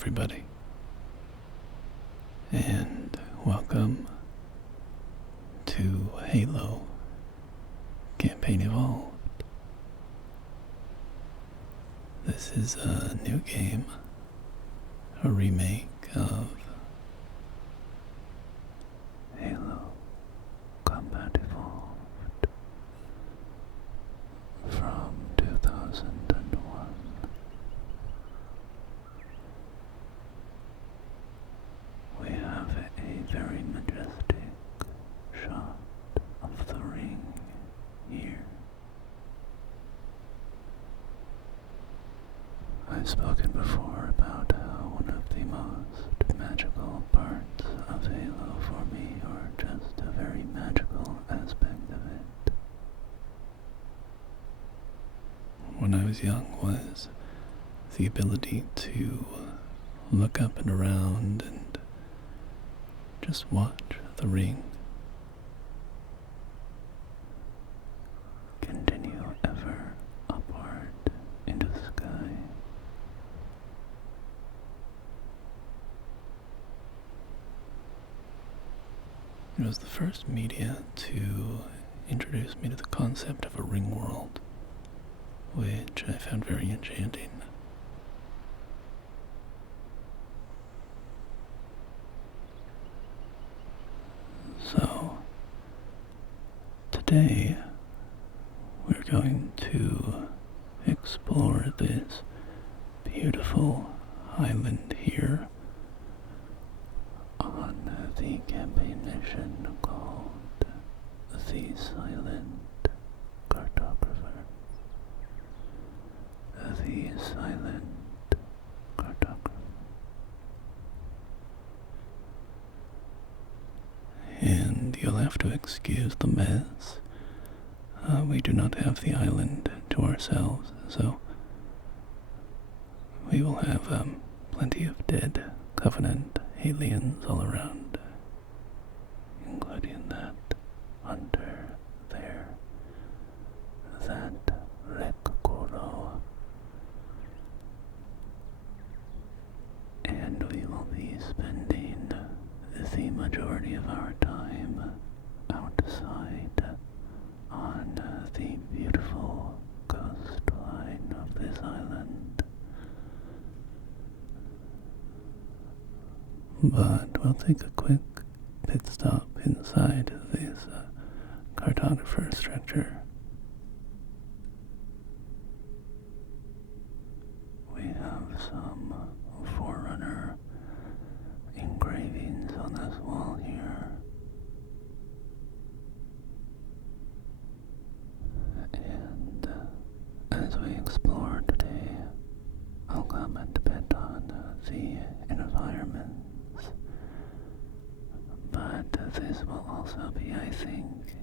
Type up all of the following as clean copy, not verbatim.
everybody, and welcome to Halo Campaign Evolved. This is a new game, a remake of Halo Combat Evolved from 2001. We have a very majestic shot of the ring here. I've spoken before about how one of the most magical parts of Halo for me, or just a very magical aspect of it, when I was young, was the ability to look up and around and just watch the ring continue ever upward into the sky. It was the first media to introduce me to the concept of a ring world, which I found very enchanting. So, today we're going to explore this beautiful island here on the campaign mission called the Silent Cartographer. The Silent Cartographer. And you'll have to excuse the mess. We do not have the island to ourselves, so we will have plenty of dead Covenant aliens all around, including that hunter there, that Rekuro. And we will be spending the majority of our time outside on the beautiful coastline of this island. But we'll take a quick pit stop inside this cartographer structure. We have some Forerunner engravings on this wall here. And as we explore today, I'll comment a bit on the environments. But this will also be, I think,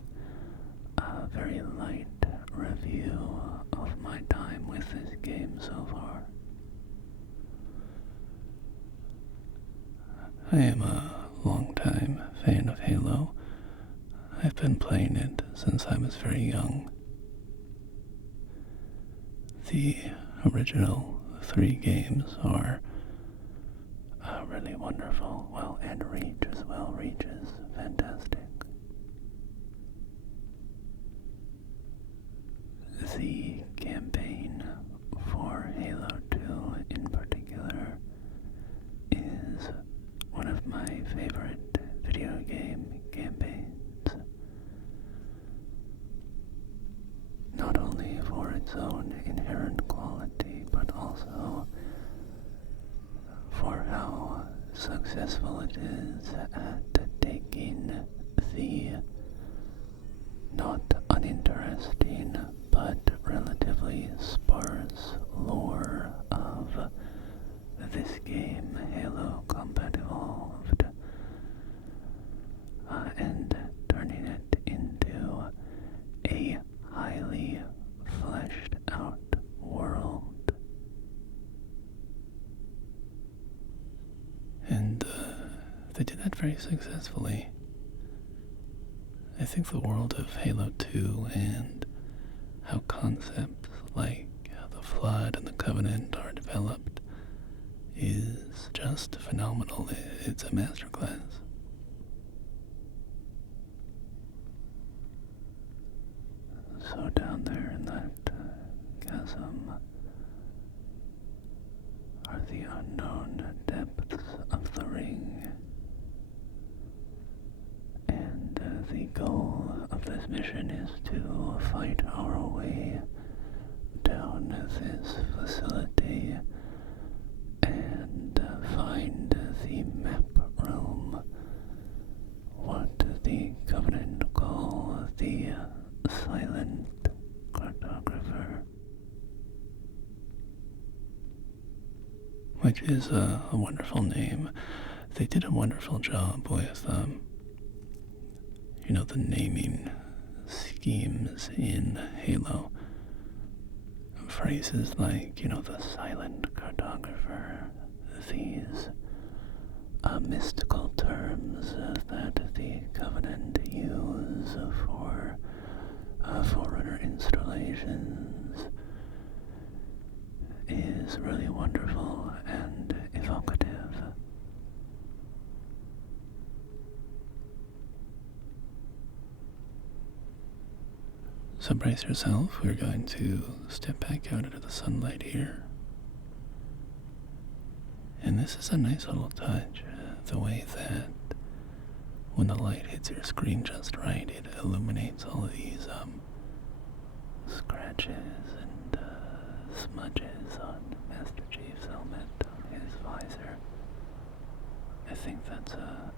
a very light review of my time with this game so far. I am a long-time fan of Halo. I've been playing it since I was very young. The original 3 games are really wonderful. Well, and Reach as well. Reach is fantastic. The campaign for Halo 2 in particular is one of my favorite video game campaigns. Not only for its own inherent quality, but also for how successful it is at taking the not uninteresting but relatively sparse lore of this game, Halo Combat Evolved, and turning it into a highly fleshed out world. And they did that very successfully. I think the world of Halo 2 and how concepts like the Flood and the Covenant are developed is just phenomenal. It's a masterclass. So down there in that chasm are the unknown depths of the ring. And the goal of this mission is to fight our way down this facility and find the map room, what the Covenant call the Silent Cartographer, which is a wonderful name. They did a wonderful job with, the naming schemes in Halo. Phrases like, the Silent Cartographer, these mystical terms that the Covenant use for Forerunner installations is really wonderful and evocative. So brace yourself, we're going to step back out into the sunlight here. And this is a nice little touch, the way that when the light hits your screen just right, it illuminates all of these scratches and smudges on Master Chief's helmet, on his visor. I think that's a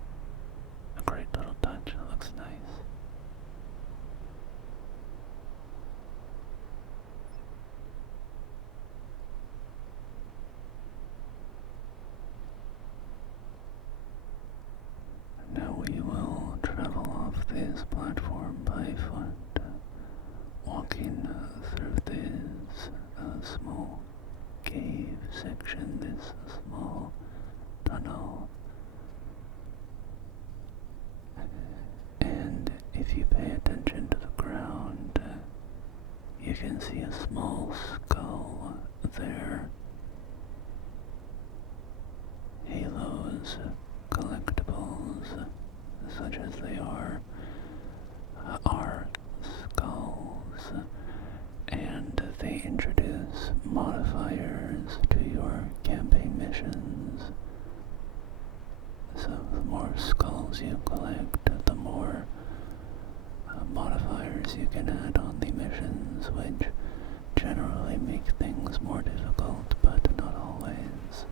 great little touch. It looks nice. Now we will travel off this platform by foot, walking through this small cave section, this small tunnel. And if you pay attention to the ground, you can see a small skull there. Halo's collectibles, such as they are skulls, and they introduce modifiers to your campaign missions. So the more skulls you collect, the more modifiers you can add on the missions, which generally make things more difficult, but not always.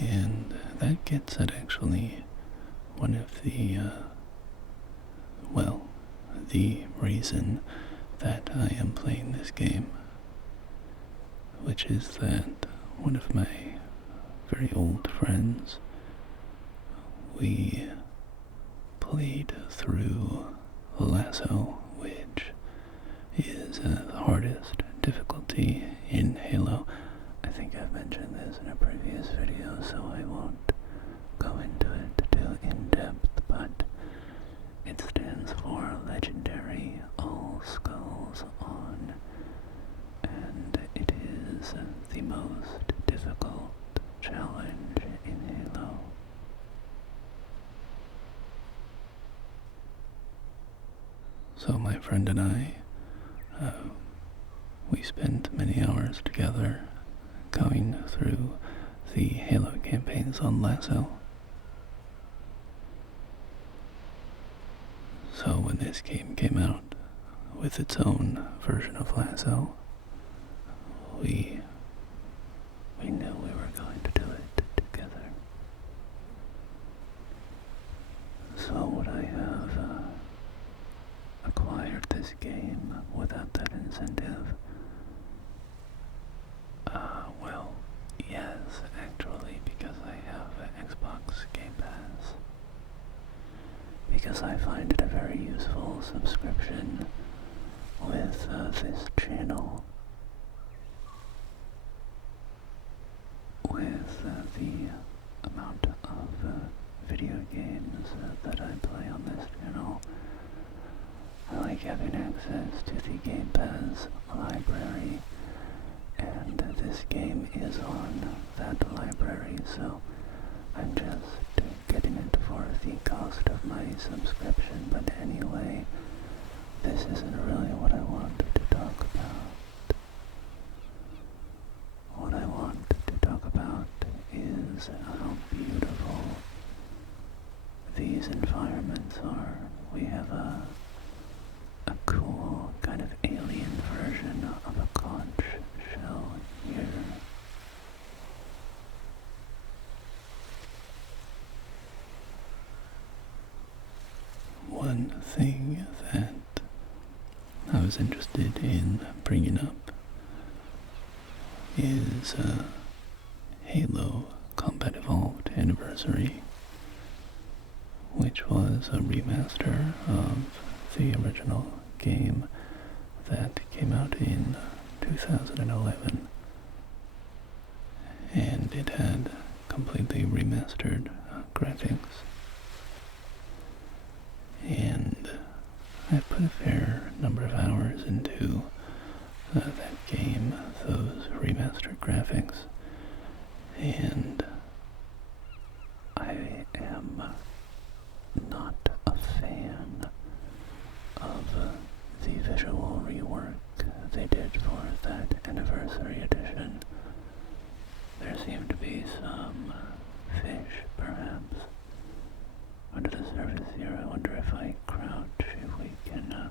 And that gets at actually one of the, the reason that I am playing this game, which is that one of my very old friends, we played through Lasso, which is the hardest difficulty in Halo. I think I've mentioned this in a previous video, so I won't go into it too in-depth, but it stands for Legendary All Skulls On, and it is the most difficult challenge in Halo. So my friend and I, we spent many hours together going through the Halo campaigns on Lasso. So when this game came out with its own version of Lasso, we knew we were going to do it together. So would I have acquired this game without that incentive? Well, yes, actually, because I have an Xbox Game Pass. Because I find it a very useful subscription with this channel, with the amount of video games that I play on this channel. I like having access to the Game Pass library, and this game is on that library, so I'm just getting it for the cost of my subscription. But anyway, this isn't really what I wanted to talk about. What I want to talk about is how beautiful these environments are. We have a cool kind of alien version of a conch shell here. One thing that I was interested in bringing up is Halo Combat Evolved Anniversary, which was a remaster of the original game that came out in 2011, and it had completely remastered graphics. And I put a fair number of hours into that game, those remastered graphics, and I am not a fan of the visual rework they did for that anniversary edition. There seemed to be some fish, perhaps, under the surface here. I wonder if I crouch, if we can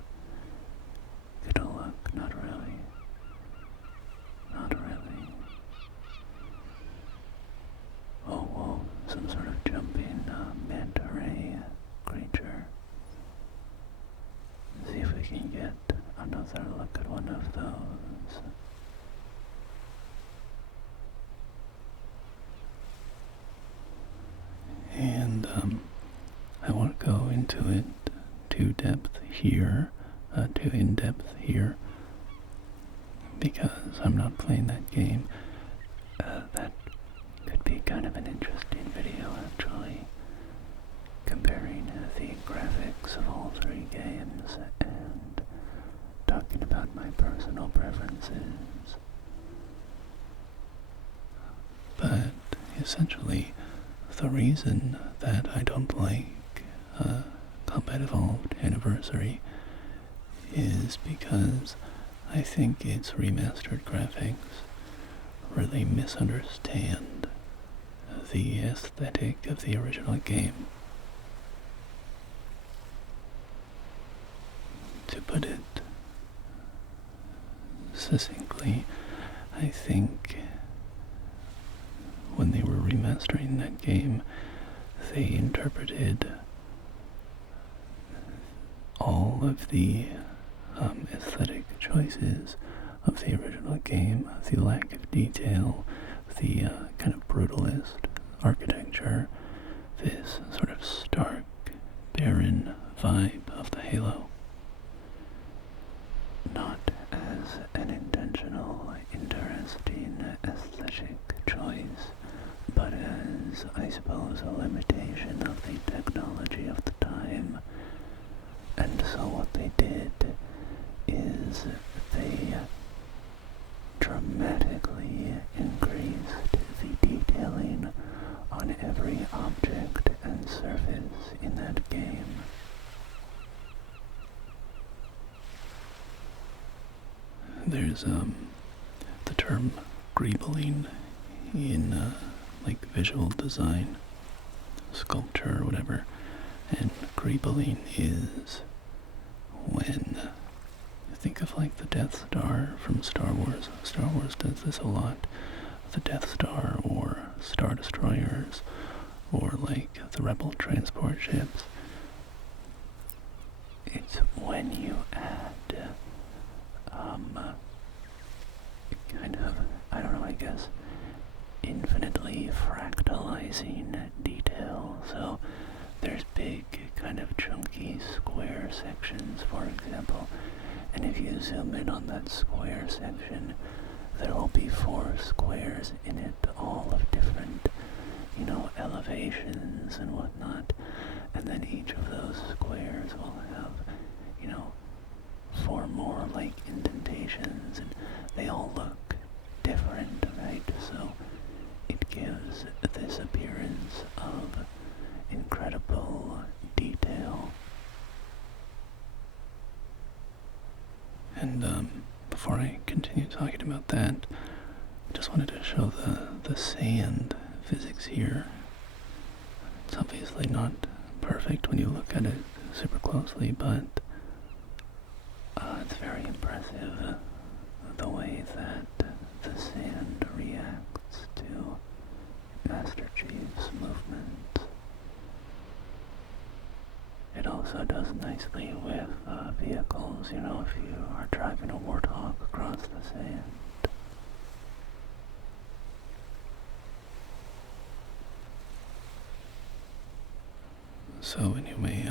get a look. Not really. Not really. Oh, whoa, some sort of jumping manta ray creature. See if we can get another look at one of those. And I won't go into it too in depth here, because I'm not playing that game. That could be kind of an interesting video, actually, comparing the graphics of all three games and talking about my personal preferences. But essentially, the reason that I don't like Combat Evolved Anniversary is because I think its remastered graphics really misunderstand the aesthetic of the original game. To put it succinctly, I think when they were remastering that game, they interpreted all of the aesthetic choices of the original game, the lack of detail, the kind of brutalist architecture, this sort of stark, barren vibe of the Halo. Not as an intentional, interesting aesthetic choice, but as, I suppose, a limitation of the technology of the time. And so what they did is they dramatically increased the detailing on every object and surface in that game. There's the term greebling in like visual design, sculpture, or whatever, and greebling is when you think of like the Death Star from Star Wars. Star Wars does this a lot. The Death Star or Star Destroyers or like the Rebel transport ships. It's when you add kind of, I don't know, I guess, infinitely fractalizing detail. So there's big, kind of chunky square sections, for example, and if you zoom in on that square section, there will be 4 squares in it, all of different, elevations and whatnot, and then each of those squares will have, 4 more like indentations, and they all look different, right? So it gives this appearance of incredible detail. And before I continue talking about that, I just wanted to show the sand physics here. It's obviously not perfect when you look at it super closely, but it's very impressive the way that the sand reacts to Master Chief's movements. It also does nicely with vehicles, you know, if you are driving a Warthog across the sand. So anyway,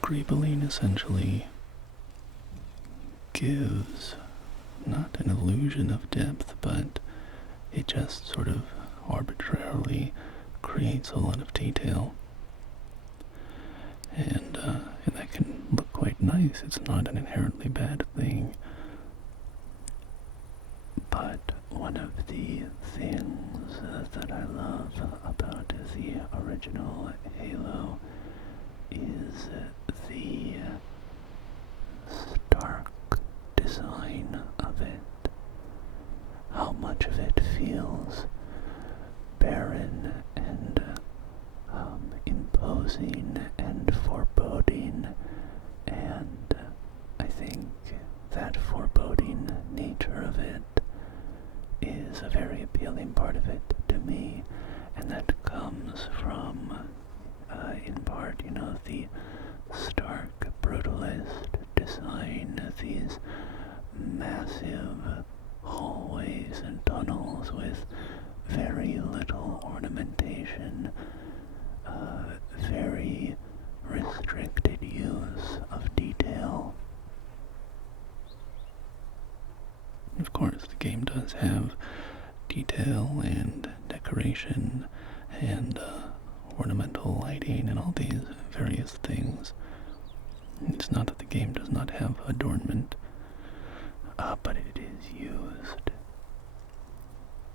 greebling essentially gives not an illusion of depth, but it just sort of arbitrarily creates a lot of detail. And that can look quite nice. It's not an inherently bad thing. But one of the things that I love about the original Halo is the stark design of it. How much of it feels barren and imposing and foreboding, and I think that foreboding nature of it is a very appealing part of it to me, and that comes from, in part, you know, the stark brutalist design, these massive hallways and tunnels with very little ornamentation, very restricted use of detail. Of course, the game does have detail and decoration and ornamental lighting and all these various things. It's not that the game does not have adornment, but it is used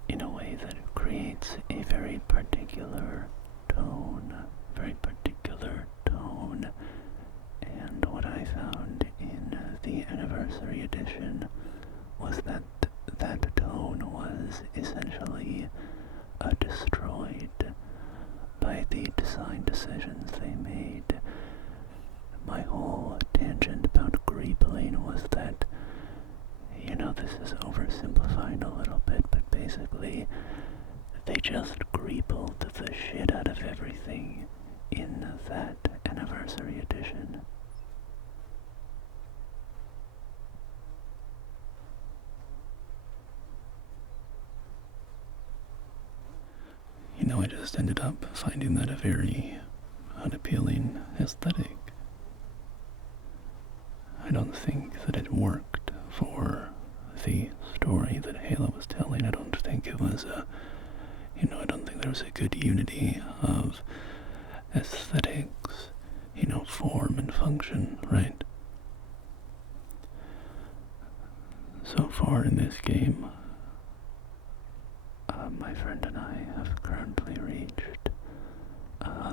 in a way that it creates a very particular tone, and what I found in the Anniversary Edition was that that tone was essentially destroyed by the design decisions they made. My whole tangent about greebling was that, you know, this is oversimplifying a little bit, but basically they just greebled the shit out of everything in that Anniversary Edition. You know, I just ended up finding that a very unappealing aesthetic. I don't think that it worked for the story that Halo was telling. I don't think it was I don't think there was a good unity of aesthetics, form and function, right? So far in this game, my friend and I have currently reached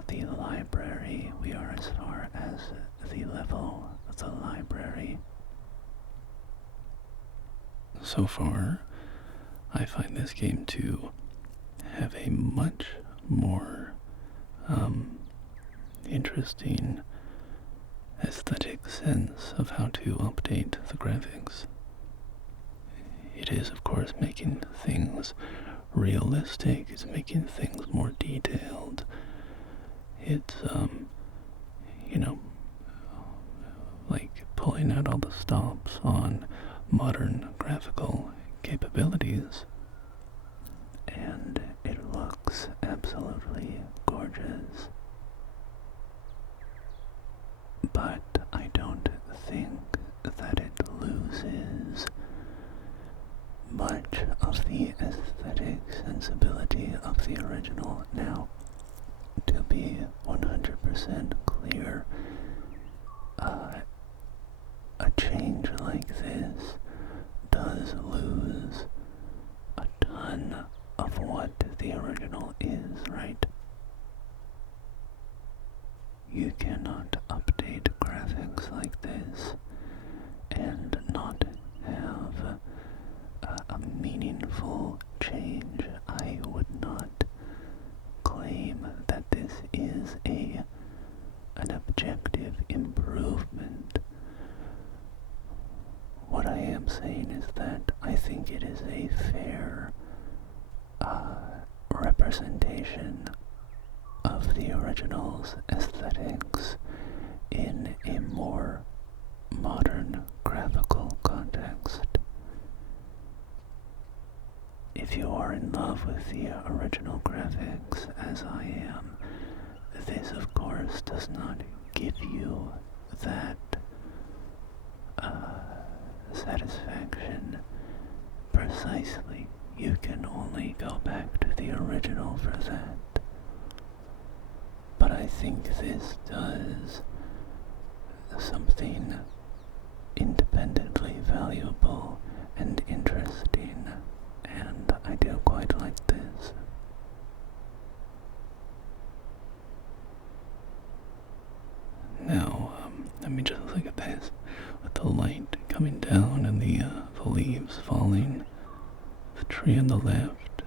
the library. We are as far as the level of the library. So far, I find this game to have a much more interesting aesthetic sense of how to update the graphics. It is, of course, making things realistic. It's making things more detailed. It's, like pulling out all the stops on modern graphical capabilities. And it looks absolutely gorgeous. But I don't think that it loses much of the aesthetic sensibility of the original. Now, to be 100% clear, a change of what the original is, right? You cannot update graphics like this and not have a meaningful change. I would not claim that this is an objective improvement. What I am saying is that I think it is a fair representation of the original's aesthetics in a more modern graphical context. If you are in love with the original graphics, as I am, this of course does not give you that satisfaction precisely. You can only go back to the original for that. But I think this does something independently valuable and interesting, and I do quite like this. Now, let me just look at this. With the light coming down and the leaves falling, the tree on the left,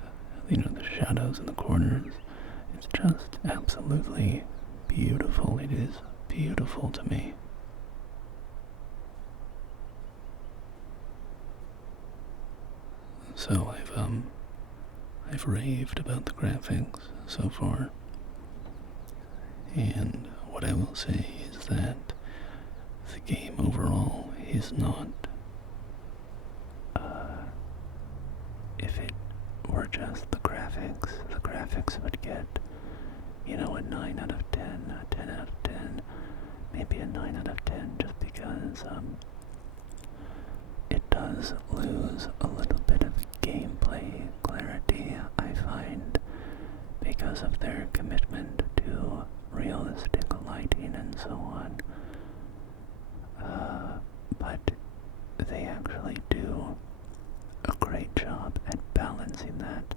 the shadows in the corners, it's just absolutely beautiful. It is beautiful to me. So I've raved about the graphics so far, and what I will say is that the game overall is not, if it were just the graphics would get, a 9 out of 10, a 10 out of 10, maybe a 9 out of 10, just because it does lose a little bit of gameplay clarity, I find, because of their commitment to realistic lighting and so on. But they actually do a great job at balancing that.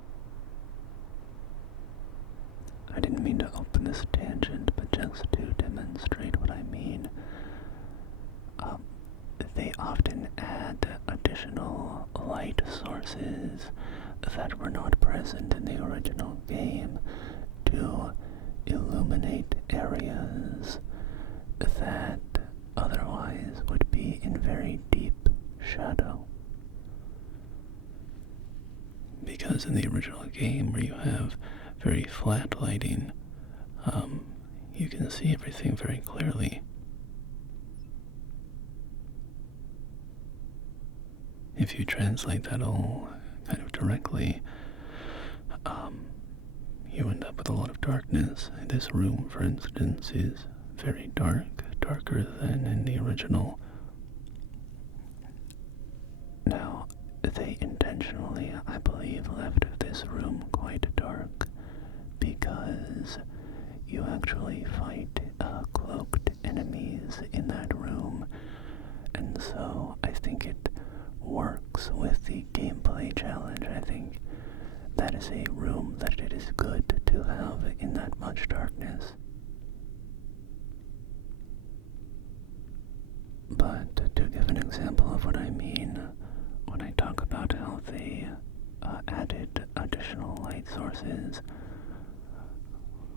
I didn't mean to open this tangent, but just to demonstrate what I mean, they often add additional light sources that were not present in the original game to illuminate areas that otherwise would be in very deep shadow. Because in the original game, where you have very flat lighting, you can see everything very clearly. If you translate that all kind of directly, you end up with a lot of darkness. This room, for instance, is very dark, darker than in the original. Now, they intentionally, I believe, left this room quite dark because you actually fight cloaked enemies in that room, and so I think it works with the gameplay challenge. I think that is a room that it is good to have in that much darkness. But to give an example of what I mean when I talk about how they added additional light sources,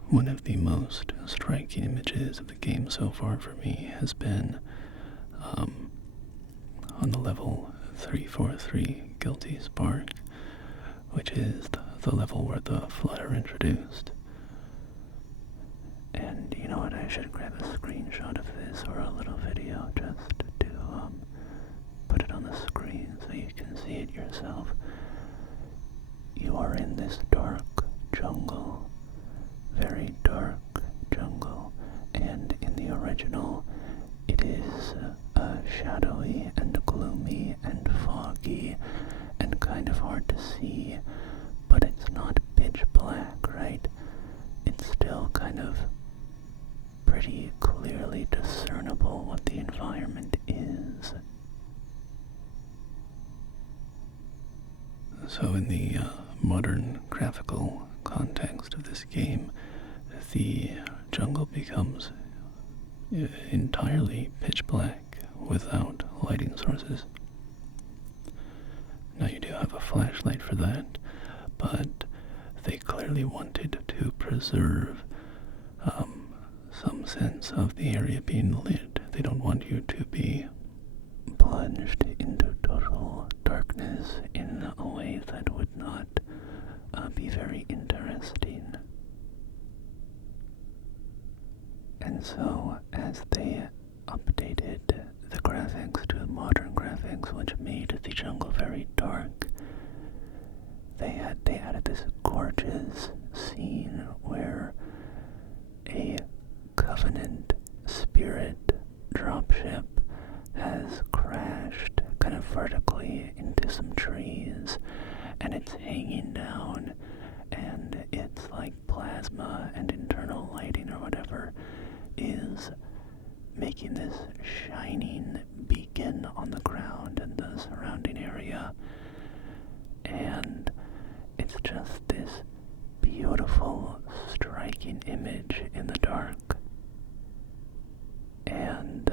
one of the most striking images of the game so far for me has been on the level 343 Guilty Spark, which is the level where the Flood are introduced. And you know what, I should grab a screenshot of this or a little video just to put it on the screen so you can see it yourself. You are in this dark jungle, very dark jungle, and in the original it is shadowy and gloomy and foggy and kind of hard to see, but it's not pitch black, right? It's still kind of pretty clearly discernible what the environment is. So in the modern graphical context of this game, the jungle becomes entirely pitch black without lighting sources. Now you do have a flashlight for that, but they clearly wanted to preserve some sense of the area being lit. They don't want you to be plunged into total darkness in a way that would not be very interesting. And so, as they updated the graphics to modern graphics, which made the jungle very dark, they added this gorgeous scene where a Covenant Spirit dropship has crashed kind of vertically into some trees, and it's hanging down, and it's like plasma and internal lighting or whatever is making this shining beacon on the ground and the surrounding area. And it's just this beautiful, striking image in the dark. And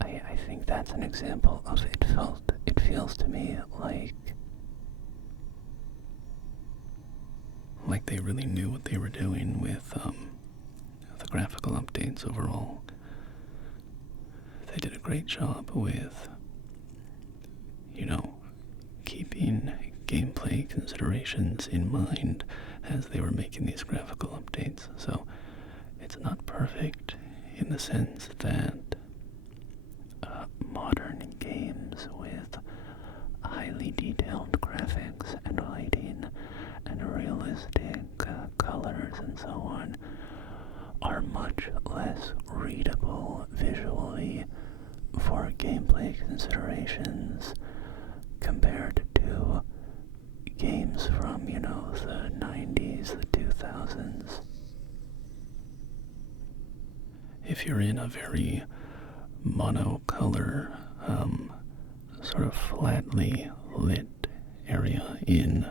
I think that's an example of it feels to me like they really knew what they were doing with the graphical updates overall. They did a great job with, keeping gameplay considerations in mind as they were making these graphical updates. So it's not perfect in the sense that modern games with highly detailed graphics and lighting and realistic colors and so on are much less readable visually for gameplay considerations compared to games from, the 90s, the 2000s. If you're in a very monocolor, sort of flatly lit area in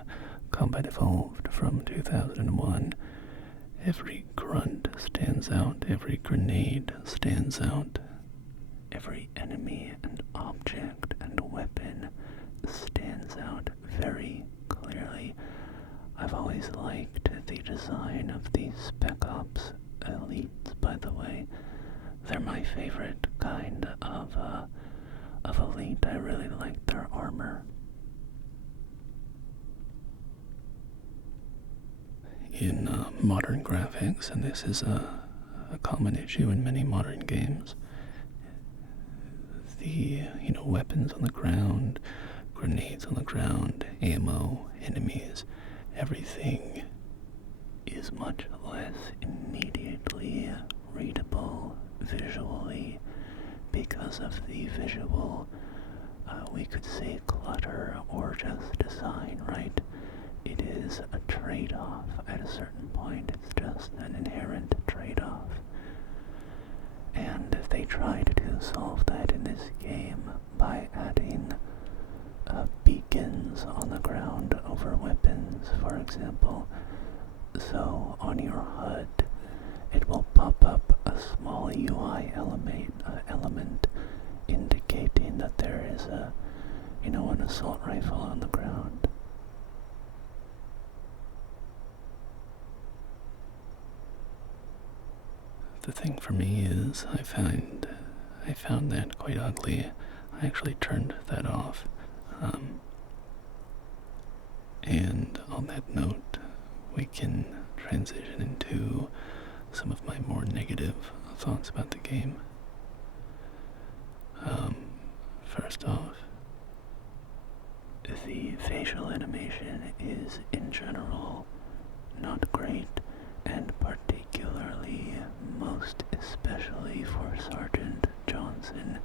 Combat Evolved from 2001, every grunt stands out, every grenade stands out, every enemy and object and weapon stands out very clearly. I've always liked the design of these Spec Ops elites, by the way. They're my favorite kind of elite. I really like their armor. In modern graphics, and this is a common issue in many modern games, the weapons on the ground, grenades on the ground, ammo, enemies, everything is much less immediately readable visually because of the visual, we could say clutter or just design, right? It is a trade-off at a certain point. It's just an inherent trade-off. And if they tried to solve that in this game by adding beacons on the ground over weapons, for example, so on your HUD it will pop up a small UI element indicating that there is an assault rifle on the ground. The thing for me is I found that quite ugly. I actually turned that off. And on that note, we can transition into some of my more negative thoughts about the game. First off, the facial animation is in general not great, and particularly, most especially for Sergeant Johnson,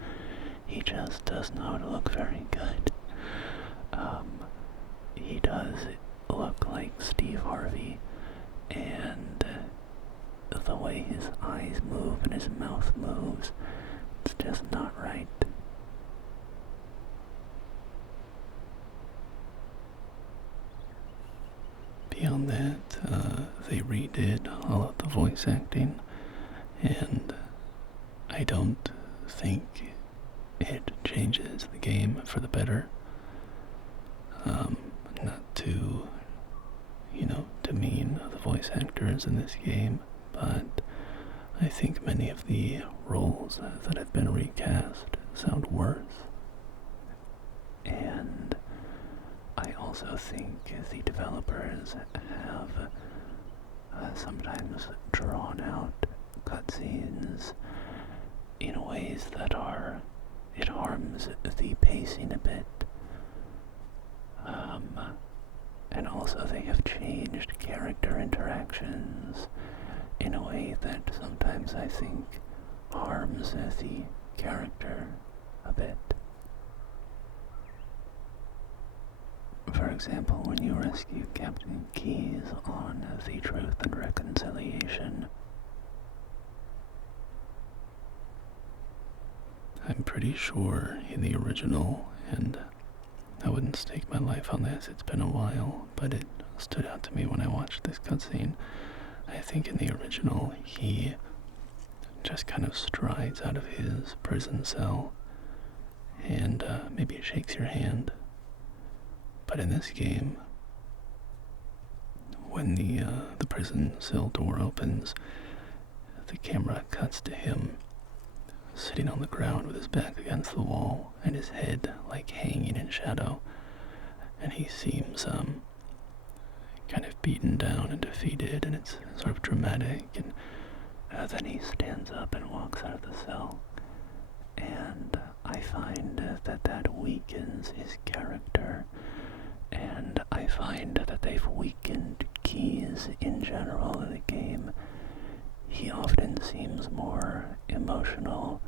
he just does not look very good. He does look like Steve Harvey, and the way his eyes move and his mouth moves, it's just not right. mention that they redid all of the voice acting, and I don't think it changes the game for the better. Not to, demean the voice actors in this game, but I think many of the roles that have been recast sound worse. And I also think the developers have sometimes drawn out cutscenes in ways that it harms the pacing a bit. And also they have changed character interactions in a way that sometimes I think harms the character a bit. For example, when you rescue Captain Keyes on the Truth and Reconciliation, I'm pretty sure in the original, and I wouldn't stake my life on this, it's been a while, but it stood out to me when I watched this cutscene. I think in the original, he just kind of strides out of his prison cell and maybe shakes your hand. But in this game, when the prison cell door opens, the camera cuts to him sitting on the ground with his back against the wall and his head like hanging in shadow, and he seems kind of beaten down and defeated, and it's sort of dramatic, and then he stands up and walks out of the cell, and I find that weakens his character, and I find that they've weakened Keyes in general in the game. He often seems more emotional,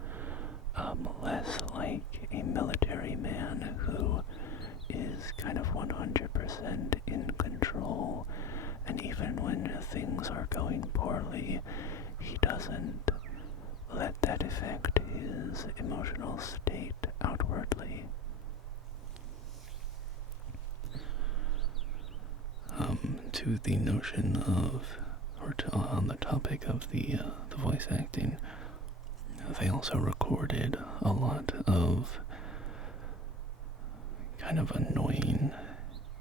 less like a military man who is kind of 100% in control, and even when things are going poorly, he doesn't let that affect his emotional state outwardly. To the notion of, on the topic of the voice acting, they also recorded a lot of kind of annoying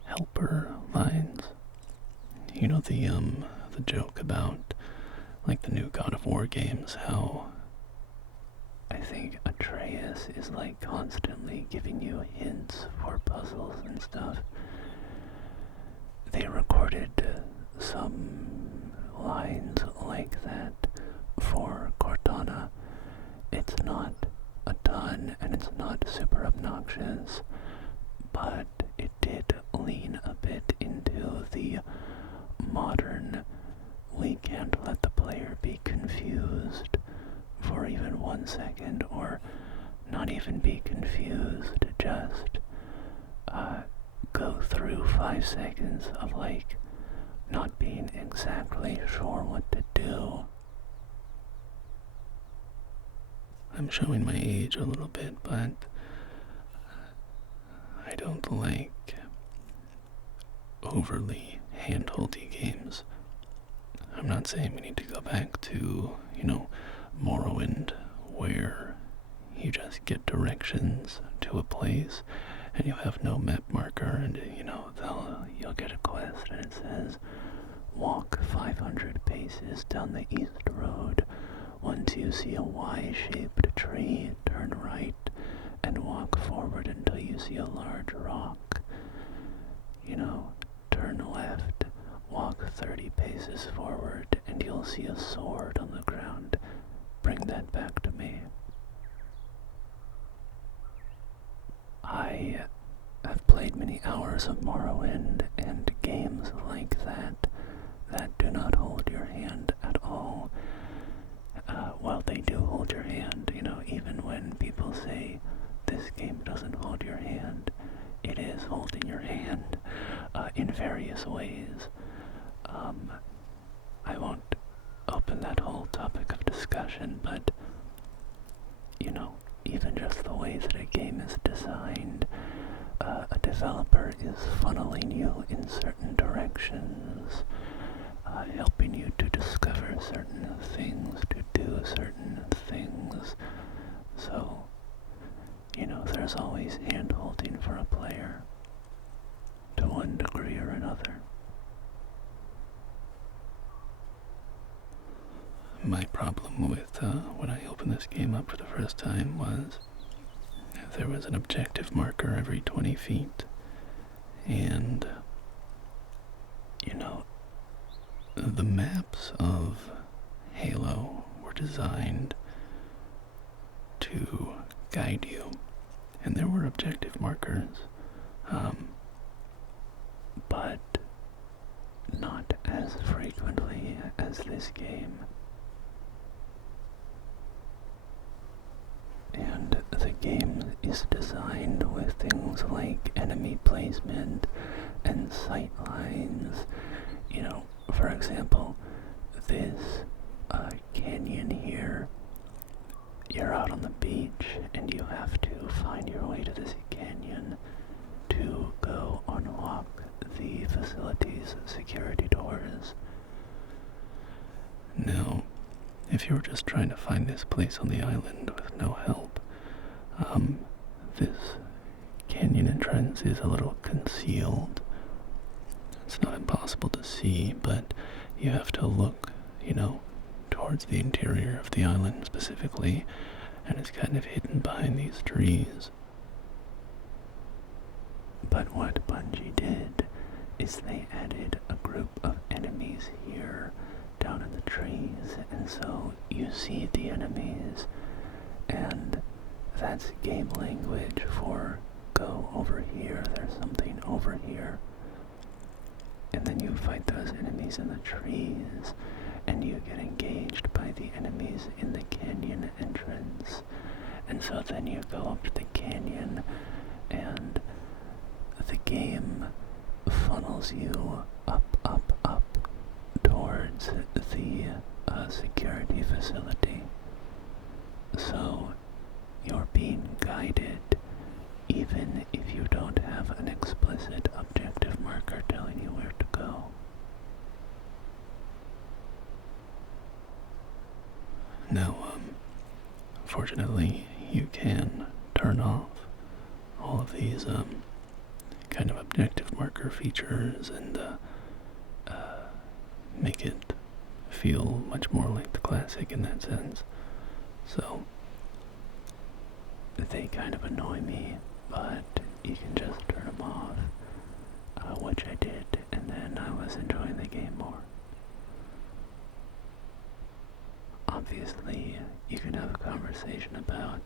helper lines. You know, the joke about like the new God of War games, how I think Atreus is like constantly giving you hints for puzzles and stuff. They recorded some lines like that for Cortana. It's not a ton and it's not super obnoxious, but it did lean a bit into the modern, we can't let the player be confused for even 1 second, or not even be confused, just go through 5 seconds of like not being exactly sure what to do. I'm showing my age a little bit, but I don't like overly hand-holdy games. I'm not saying we need to go back to, Morrowind, where you just get directions to a place and you have no map marker, and you'll get a quest and it says walk 500 paces down the east road. Once you see a Y-shaped tree, turn right and walk forward until you see a large rock. Turn left, walk 30 paces forward and you'll see a sword on the ground. Bring that back to me. I have played many hours of Morrowind, and games like that do not hold your hand at all. Well, they do hold your hand, even when people say this game doesn't hold your hand, it is holding your hand in various ways. I won't open that whole topic of discussion, but even just the way that a game is designed, a developer is funneling you in certain directions, helping you to discover certain things, to do certain things. So, there's always hand-holding for a player, to one degree or another. My problem with when I opened this game up for the first time was there was an objective marker every 20 feet, and the maps of Halo were designed to guide you, and there were objective markers, but not as frequently as this game. And the game is designed with things like enemy placement and sight lines. For example, this canyon here, you're out on the beach and you have to find your way to this canyon to go unlock the facility's security doors. Now, if you were just trying to find this place on the island with no help, this canyon entrance is a little concealed. It's not impossible to see, but you have to look, towards the interior of the island specifically, and it's kind of hidden behind these trees. But what Bungie did is they added a group of enemies here down in the trees, and so you see the enemies, and that's game language for go over here, there's something over here. And then you fight those enemies in the trees, and you get engaged by the enemies in the canyon entrance. And so then you go up to the canyon, and the game funnels you up towards the security facility. So you're being guided even if you don't have an explicit objective marker telling you where to go. Now, fortunately, you can turn off all of these kind of objective marker features and make it feel much more like the classic in that sense. So they kind of annoy me, but you can just turn them off, which I did, and then I was enjoying the game more. Obviously, you can have a conversation about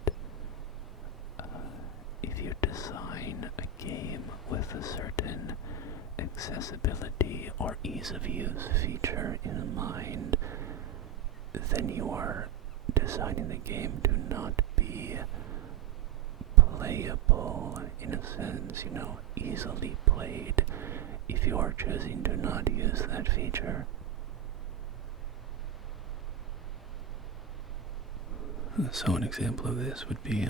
if you design a game with a certain accessibility or ease of use feature in mind, then you are designing the game to not be playable in a sense, easily played if you are choosing to not use that feature. So an example of this would be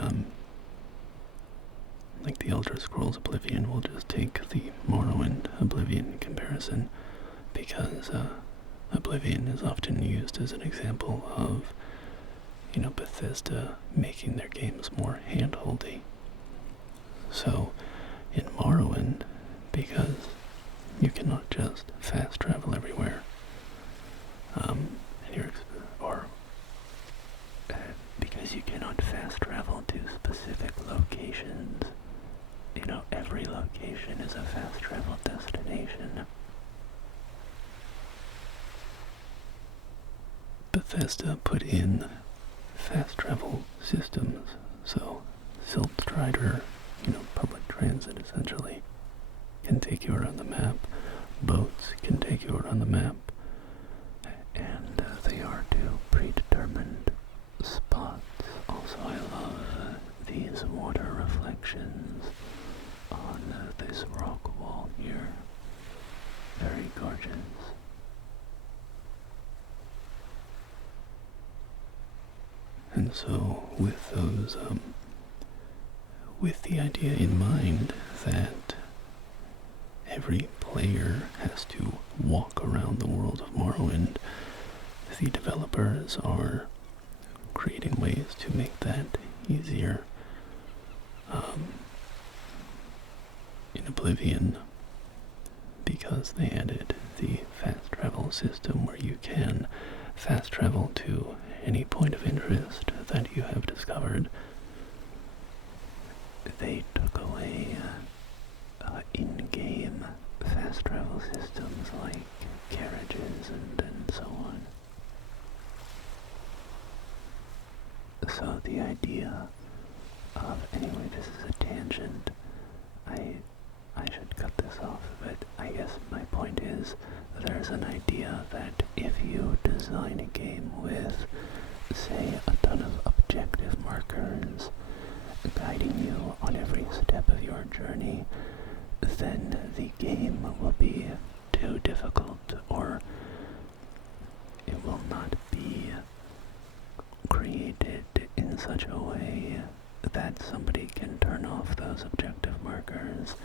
like the Elder Scrolls Oblivion. We'll just take the Morrowind Oblivion comparison, because Oblivion is often used as an example of Bethesda making their games more hand-holdy. So in Morrowind, because you cannot just fast travel everywhere, because you cannot fast travel to specific locations, every location is a fast travel destination. Bethesda put in fast travel systems, so Siltstrider, public transit essentially, can take you around the map. Boats can take you around the map, and they are to predetermined spots. Also, I love these water reflections on this rock wall here. Very gorgeous. And so with with the idea in mind that every player has to walk around the world of Morrowind. The developers are creating ways to make that easier. In Oblivion, because they added the fast travel system where you can fast travel to any point of interest that you have discovered, they took away in-game fast travel systems like carriages and so on. So the idea of, anyway, this is a tangent. I should cut this off, but I guess my point is there's an idea that if you design a game with, say, a ton of objective markers guiding you on every step of your journey, then the game will be too difficult, or it will not be created in such a way that somebody can turn off those objective markers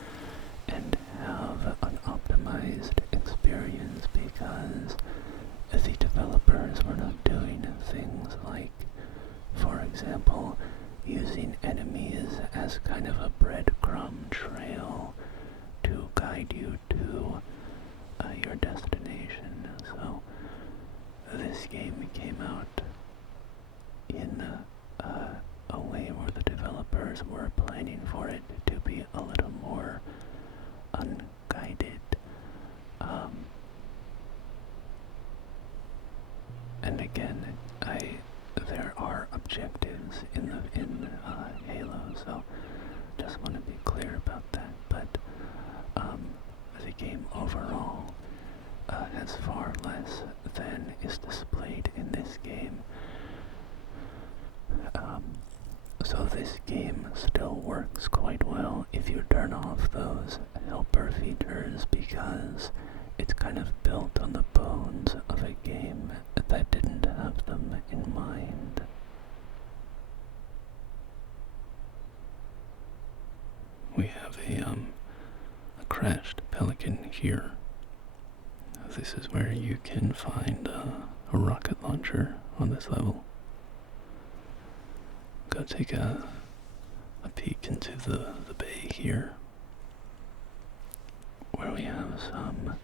and have an optimized experience, because the developers were not doing things like, for example, using enemies as kind of a breadcrumb trail to guide you to your destination. So this game came out in a way where the developers were planning for it to be a little more unguided. And again, there are objectives in Halo, so just want to be clear about that. But the game overall has far less than is displayed in this game. So this game still works quite well if you turn off those helper features, because it's kind of built on the bones of a game that didn't have them in mind. We have a crashed pelican here. This is where you can find a rocket launcher on this level. Go take a peek into the bay here, where we have some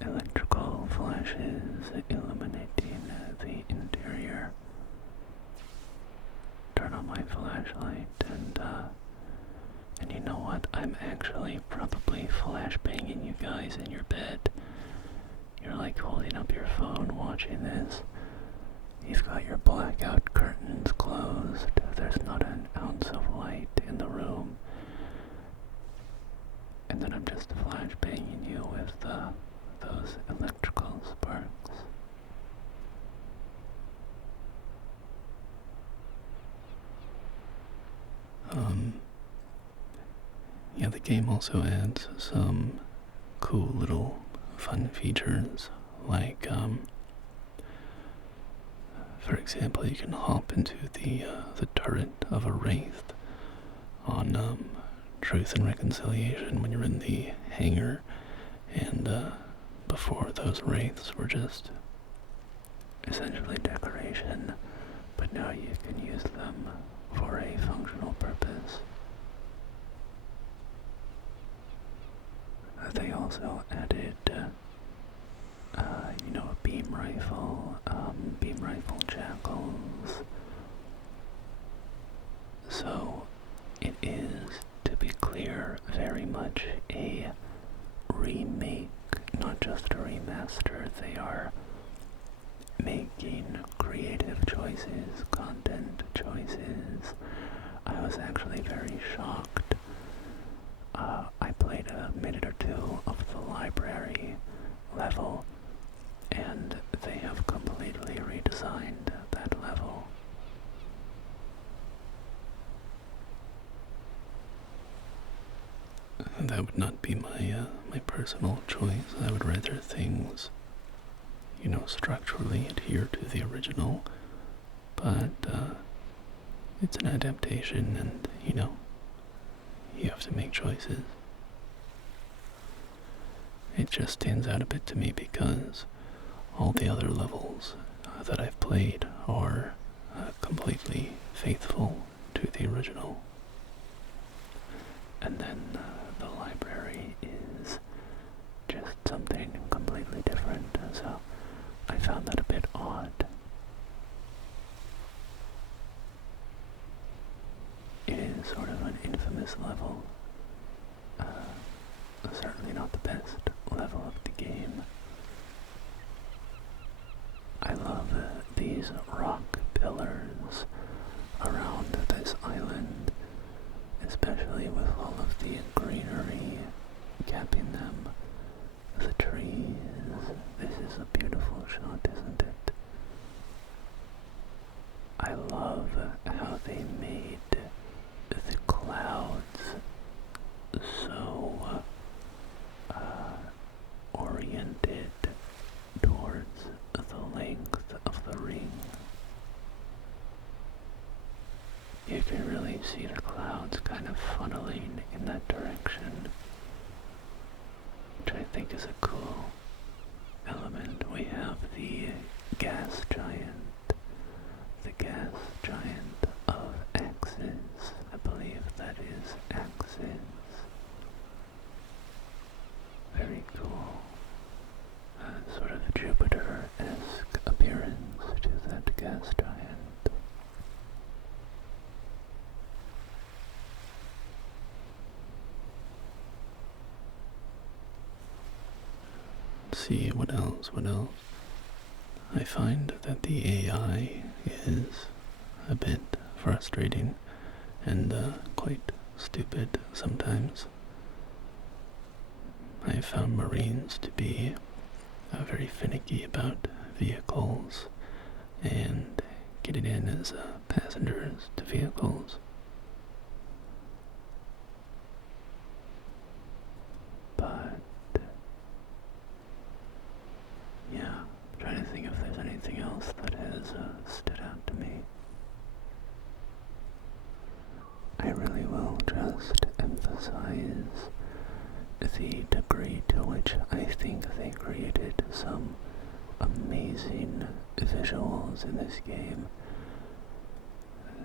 electrical flashes illuminating the interior. Turn on my flashlight, and you know what? I'm actually probably flashbanging you guys in your bed. You're like holding up your phone watching this. You've got your blackout curtains closed. There's not an ounce of light in the room. And then I'm just flashbanging you with those electrical sparks. Yeah, the game also adds some cool little fun features, like, for example, you can hop into the turret of a wraith on Truth and Reconciliation when you're in the hangar, and before, those wraiths were just essentially decoration, but now you can use them for a functional purpose. They also added, a beam rifle jackals. So it is, to be clear, very much a remake, not just a remaster. They are making creative choices, content choices. I was actually very shocked. I played a minute or two of the library level, and they have completely redesigned that level. That would not be my personal choice. I would rather things, structurally adhere to the original, but it's an adaptation, and, have to make choices. It just stands out a bit to me because all the other levels that I've played are completely faithful to the original. And then the library is just something completely different, so I found that a bit odd. It is sort of an infamous level. Certainly not the best level of the game. I love these rock pillars around this island, especially with all of the greenery capping them. The trees. This is a beautiful shot, isn't it? I love how they made the clouds so oriented towards the length of the ring. You can really see the clouds kind of funneling in that direction, which I think is a cool element. We have the gas giant of Axis. I believe that is Axis. Very cool. Sort of Jupiter-esque appearance to that gas giant. Let's see, what else? I find that the AI is a bit frustrating and quite stupid sometimes. I found Marines to be very finicky about vehicles and getting in as passengers to vehicles. But yeah, I'm trying to think if there's anything else that has stood out to me. I really will just emphasize the degree to which I think they created some amazing visuals in this game.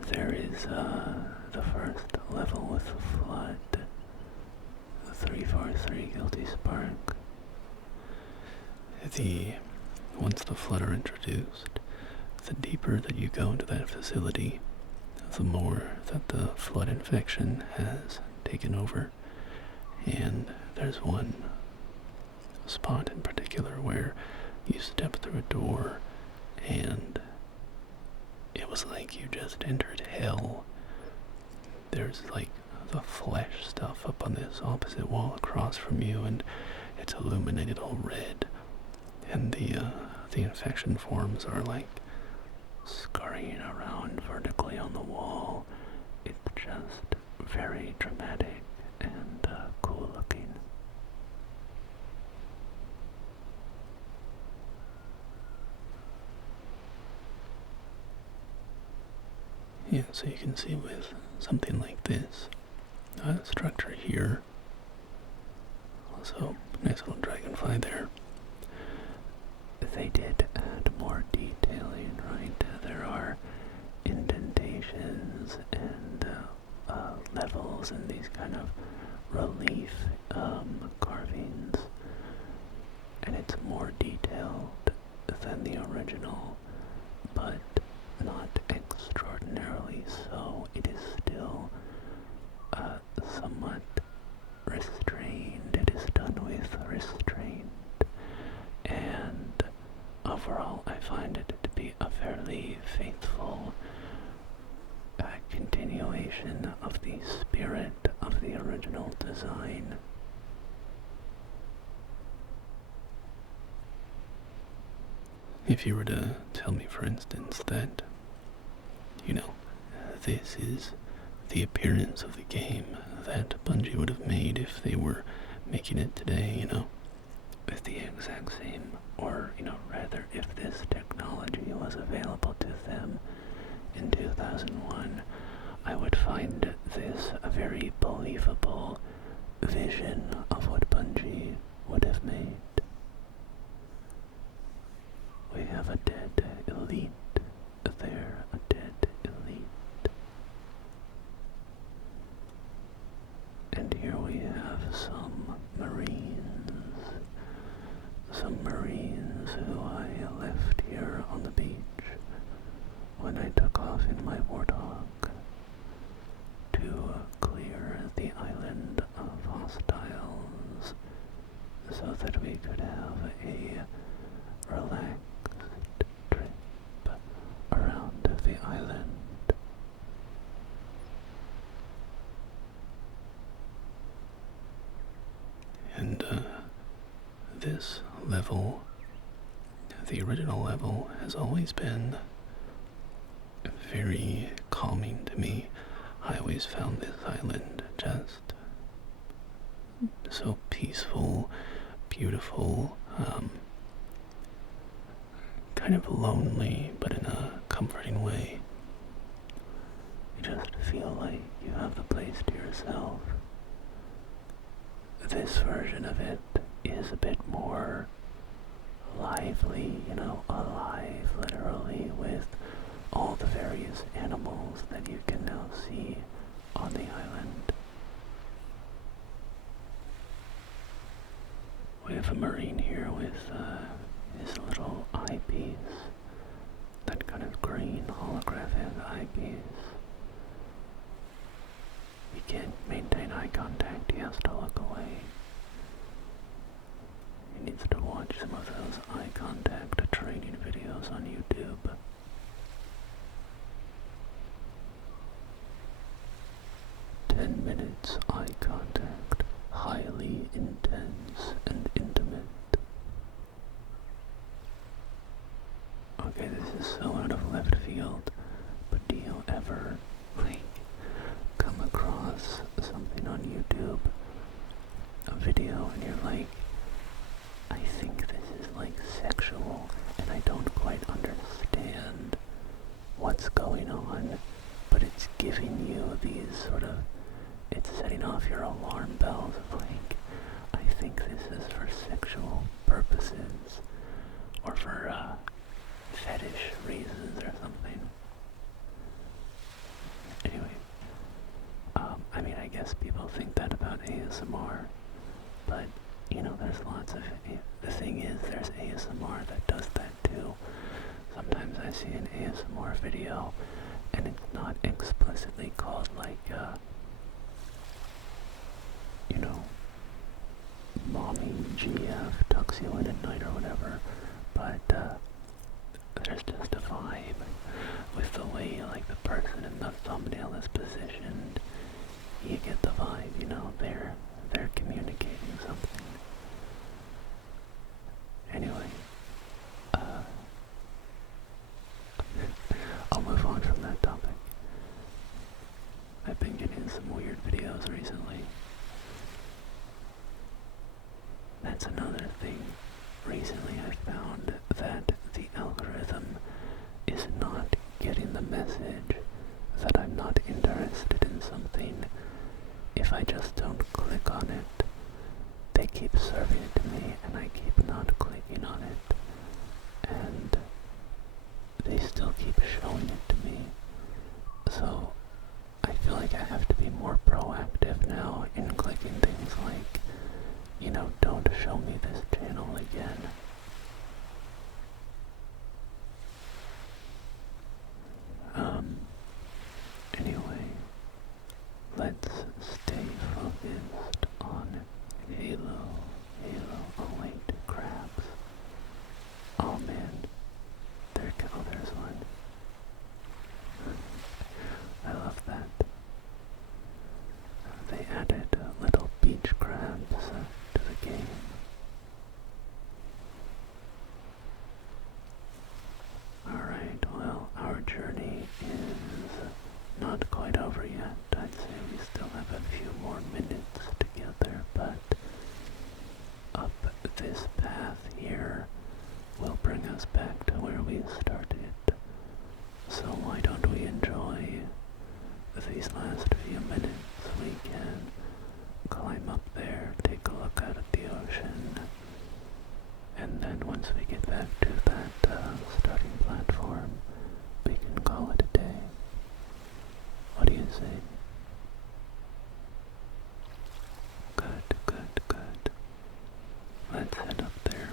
There is the first level with the flood, 343 Guilty Spark. Once the flood are introduced, the deeper that you go into that facility, the more that the flood infection has taken over. And there's one spot in particular where you step through a door and it was like you just entered hell. There's like the flesh stuff up on this opposite wall across from you, and it's illuminated all red, and the infection forms are like scurrying around vertically on the wall. It's just very dramatic and cool looking. Yeah, so you can see with something like this structure here, also nice little dragonfly there. They did add more detailing, right? There are indentations and levels and these kind of relief carvings, and it's more detailed than the original, but not extraordinarily so. It is still somewhat restrained. It is done with restraint, and overall I find it to be a fairly faithful continuation of the spirit of the original design. If you were to tell me, for instance, that, this is the appearance of the game that Bungie would have made if they were making it today, with the exact same, or, rather, if this technology was available to them in 2001, I would find this a very very believable vision of what Bungie would have made. We have a dead elite there, a dead elite. And here we have some Marines who I left here on the beach when I took off in my Warthog to clear the island of hostiles so that we could have a relaxed trip around the island. And this level, the original level, has always been very calming to me. I always found this island just so peaceful, beautiful, kind of lonely, but in a comforting way. You just feel like you have the place to yourself. This version of it is a bit more lively, alive, literally, with all the various animals that you can now see on the island. We have a Marine here with his little eyepiece, that kind of green holographic eyepiece. He can't maintain eye contact, he has to look away. He needs to watch some of those eye contact training videos on YouTube. 10 minutes eye contact, highly intense and intimate. Okay, this is so out of left field, but do you ever, come across something on YouTube, a video, and you're like, I think this is sexual, and I don't quite understand what's going on, but it's giving you these it's setting off your alarm bells of I think this is for sexual purposes, or for fetish reasons or something. Anyway, I guess people think that about ASMR, but there's lots of the thing is, there's ASMR that does that too. Sometimes I see an ASMR video and it's not explicitly called Mommy GF tucks you in at night or whatever, but there's just a vibe with the way the person in the thumbnail is positioned. You get the vibe, they're communicating something. Anyway, I'll move on from that topic. I've been getting some weird videos recently. That's another thing. Recently I found that the algorithm is not getting the message that I'm not interested in something. If I just don't click on it, they keep serving it to me and I keep not clicking on it. And they still keep showing it to me. So I feel like I have to be more proactive now in clicking things like, don't show me this channel again. Anyway, let's stay focused on Halo. Oh wait, crabs. Oh man, there's one. I love that. ocean. And then once we get back to that starting platform, we can call it a day. What do you say? Good, good, good. Let's head up there.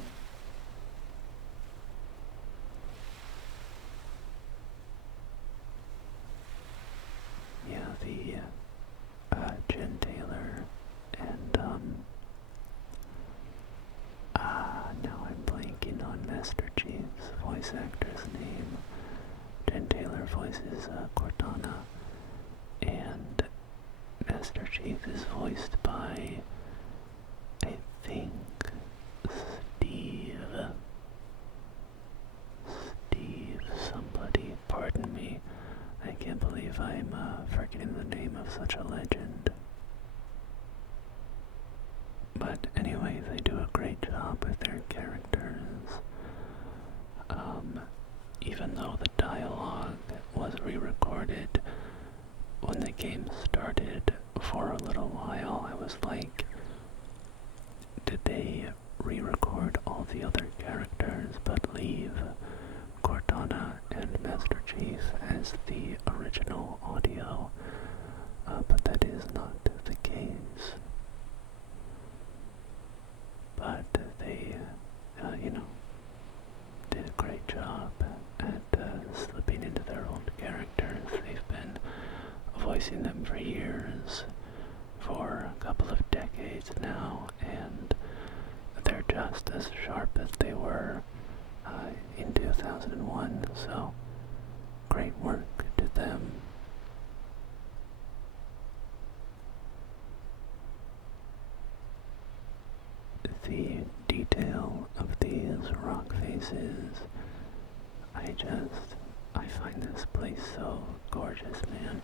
Yeah, the Jen Taylor and now I'm blanking on Master Chief's voice actor's name. Jen Taylor voices Cortana, and Master Chief is voiced by, I think, Steve somebody. Pardon me. I can't believe I'm forgetting the name of such a legend. But anyway, they do a great job with their characters. Even though the dialogue was re-recorded when the game started for a little while, I was like, did they re-record all the other characters but leave Cortana and Master Chief as the original audio? But that is not the case. But they, did a great job at slipping into their old characters. They've been voicing them for years, for a couple of decades now, and they're just as sharp as they were in 2001, so great work to them. The detail of these rock faces, I find this place so gorgeous, man.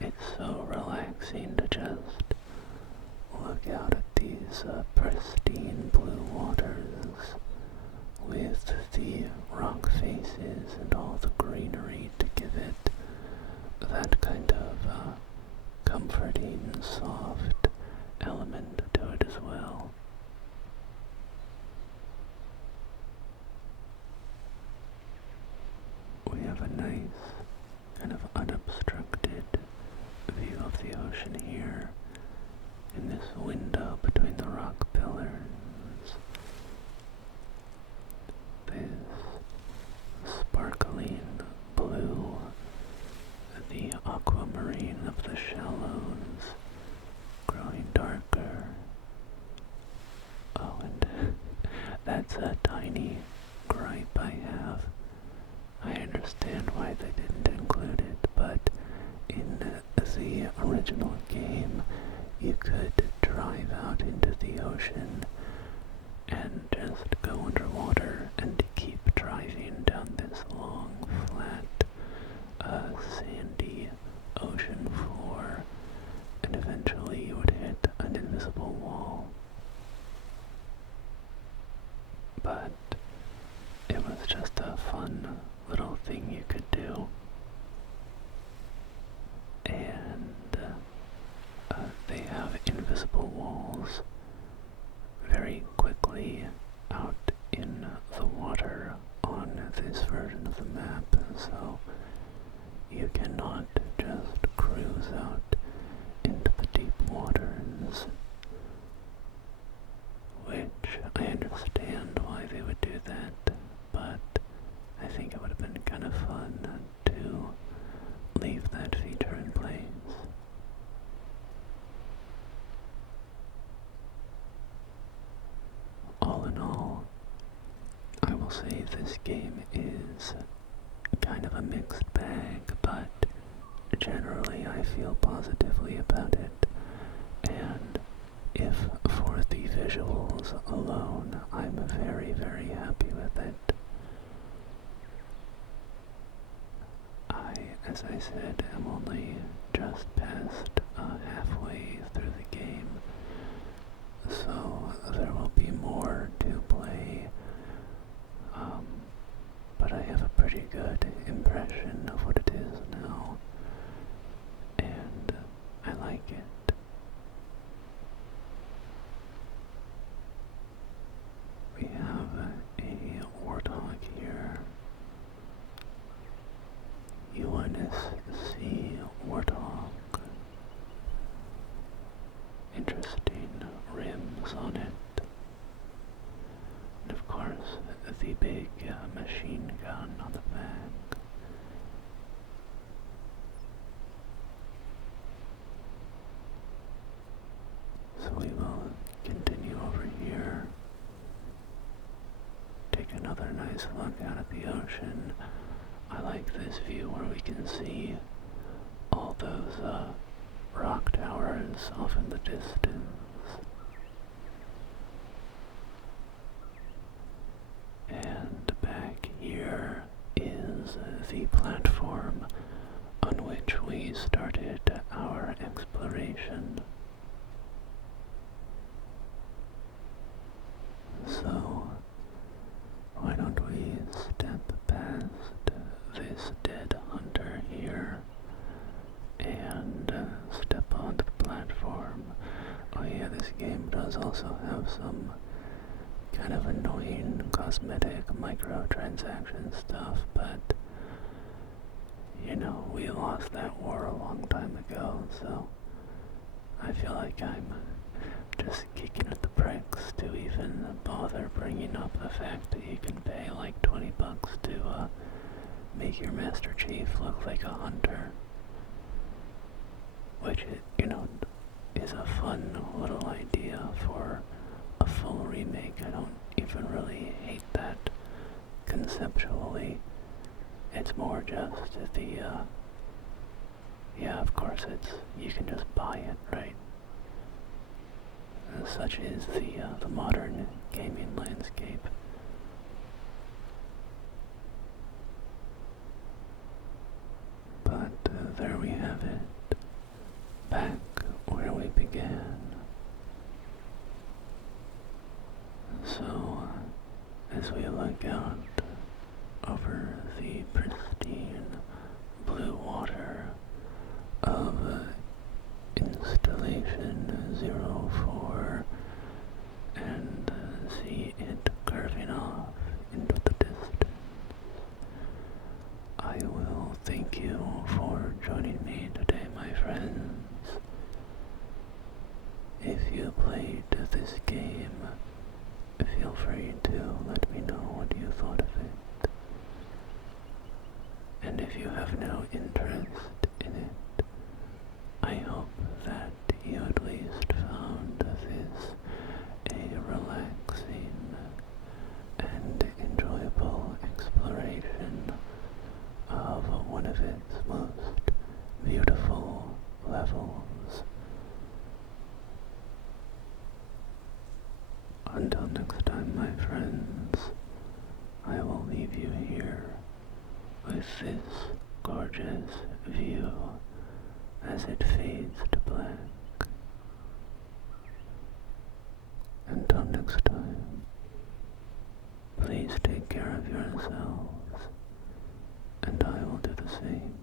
It's so relaxing to just look out at these pristine blue waters with the rock faces and all the greenery to give it that kind of comforting, soft element to it as well. We have a nice, kind of unobstructed view of the ocean here in this window between the rock pillars. This sparkling blue, the aquamarine of the shallows growing darker. Oh, and that's a tiny gripe I have. I understand why they didn't include it, but in the original game, you could drive out into the ocean and just go underwater and keep driving down this long, flat, sandy ocean floor, and eventually you would hit an invisible wall. But it was just a fun little thing you could do. And they have invisible walls very quickly out in the water on this version of the map, so you cannot just cruise out into the deep waters, which I understand why they would do that, but I think it would have been kind of fun to leave that feature in place. All in all, I will say this game is kind of a mixed bag, but generally I feel positively about it, and if for the visuals alone, I'm very, very happy with it. As I said, am only just past halfway through the game, so there will be more to play, but I have a pretty good impression of what it is now, and I like it. interesting rims on it. And of course, the big machine gun on the back. So we will continue over here. Take another nice look out at the ocean. I like this view where we can see all those rock towers off in the distance. And back here is the platform on which we started our exploration. So, why don't we step past this dead hunter here and step on the platform. Oh yeah, this game does also have some kind of annoying cosmetic microtransaction stuff, but you know, we lost that war a long time ago, so I feel like I'm just kicking at the pricks to even bother bringing up the fact that you can pay like 20 bucks to make your Master Chief look like a hunter. Which, you know, is a fun little idea for a full remake. I don't even really hate that conceptually. It's more just the, yeah, of course you can just buy it, right? Such is the modern gaming landscape. But there we have it, back where we began. So, as we look out over the pristine blue water of Installation 04 and see it curving off into the distance, I will thank you for joining me today, my friends. If you played this game, feel free to let me know what you thought of it. And if you have no interest in it, I hope that you at least found this a relaxing and enjoyable exploration of one of its most beautiful levels. Until next time, my friends, I will leave you here with this gorgeous view as it fades to black. Until next time, please take care of yourselves, and I will do the same.